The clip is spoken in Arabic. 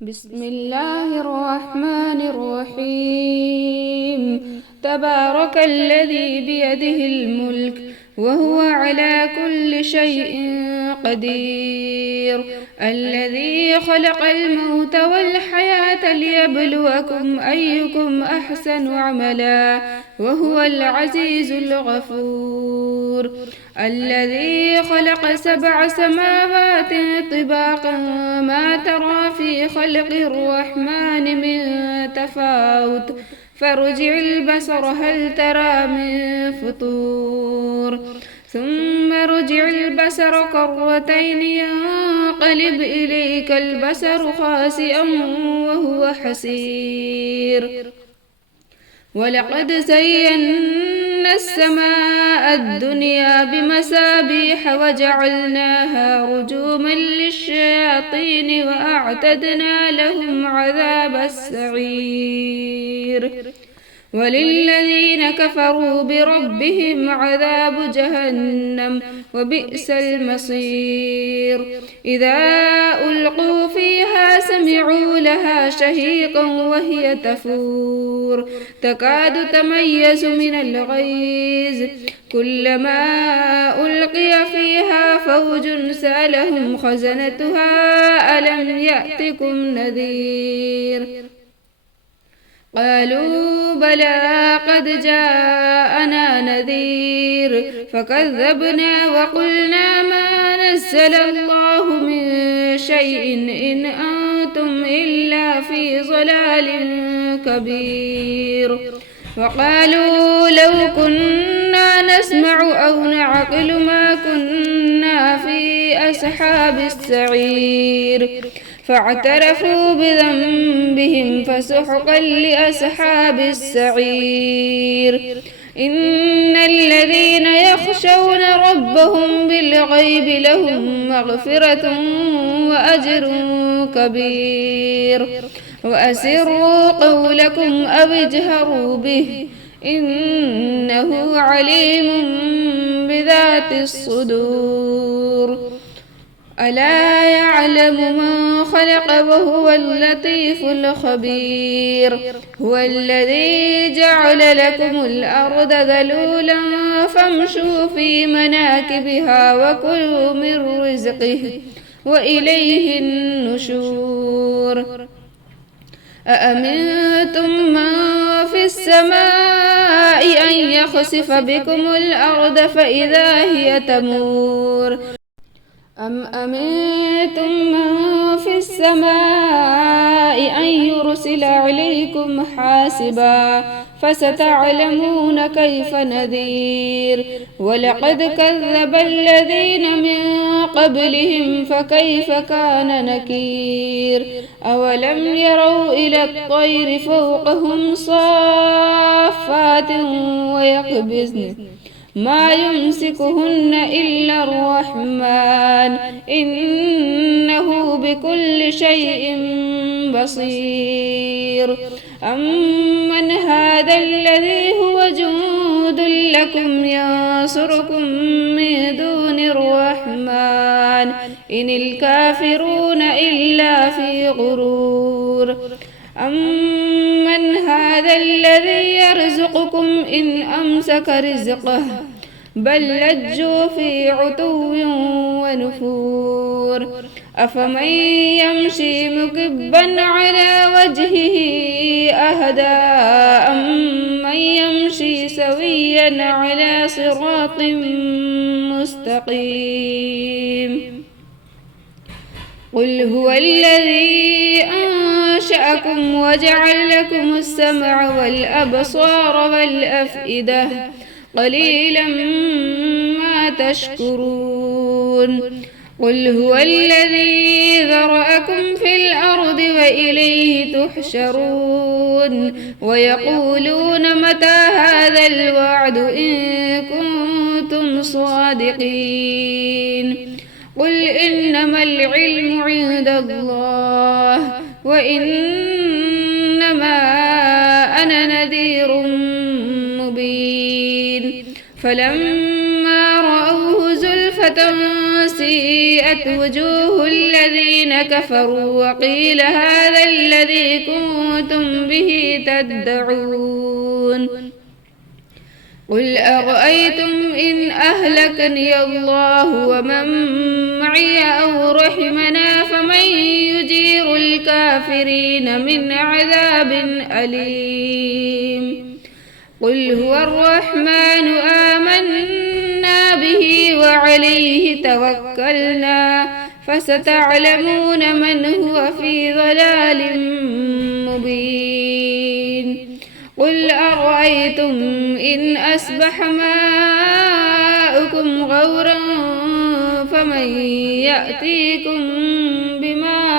بسم الله الرحمن الرحيم. تبارك الذي بيده الملك وهو على كل شيء قدير، الذي خلق الموت والحياة ليبلوكم أيكم أحسن عملا وهو العزيز الغفور، الذي خلق 7 سماوات طباقا ما ترى في خلق الرحمن من تفاوت فارجع البصر هل ترى من فطور ثم ارجع البصر كرتين ينقلب إليك البصر خاسئا وهو حسير. ولقد زينا السماء الدنيا بمصابيح وجعلناها رجوما للشياطين وأعتدنا لهم عذاب السعير. وللذين كفروا بربهم عذاب جهنم وبئس المصير. إذا ألقوا فيها سمعوا لها شهيقا وهي تفور تكاد تميز من الغيظ كلما ألقي فيها فوج سألهم خزنتها ألم يأتكم نذير؟ قالوا بلى قد جاءنا نذير فكذبنا وقلنا ما نزل الله من شيء إن أنتم إلا في ضلال كبير. وقالوا لو كنا نسمع أو نعقل ما كنا في أصحاب السعير فاعترفوا بذنبهم فسحقا لأصحاب السعير. إن الذين يخشون ربهم بالغيب لهم مغفرة وأجر كبير. وأسروا قولكم أو اجهروا به إنه عليم بذات الصدور. ألا يعلم من خلق وهو اللطيف الخبير. هو الذي جعل لكم الأرض ذلولا فامشوا في مناكبها وكلوا من رزقه وإليه النشور. أأمنتم من في السماء أن يخسف بكم الأرض فإذا هي تمور أم أمنتم من في السماء أن يرسل عليكم حاسبا فستعلمون كيف نذير. ولقد كذب الذين من قبلهم فكيف كان نكير. أولم يروا إلى الطير فوقهم صافات ويقبضن ما يمسكهن إلا الرحمن إنه بكل شيء بصير. أمن هذا الذي هو جند لكم ينصركم من دون الرحمن إن الكافرون إلا في غرور. أمن هذا الذي يرزقكم إن أمسك رزقه بل لجوا في عتو ونفور. أفمن يمشي مكبا على وجهه أهدى أمن يمشي سويا على صراط مستقيم. قل هو الذي أنشأكم وجعل لكم السمع والأبصار والأفئدة قليلا ما تشكرون. قل هو الذي ذرأكم في الأرض وإليه تحشرون. ويقولون متى هذا الوعد إن كنتم صادقين. قل إنما العلم عند الله وإنما أنا نذير مبين. فلما رأوه زلفة وسيئت وجوه الذين كفروا وقيل هذا الذي كنتم به تدعون قل أرأيتم إن أهلكني الله ومن معي أو رحمنا فمن يجير الكافرين من عذاب أليم قل هو الرحمن آمنا به وعليه توكلنا فستعلمون من هو في ضلال مبين قل أرأيتم إن أصبح ماؤكم غورا فمن يأتيكم بماء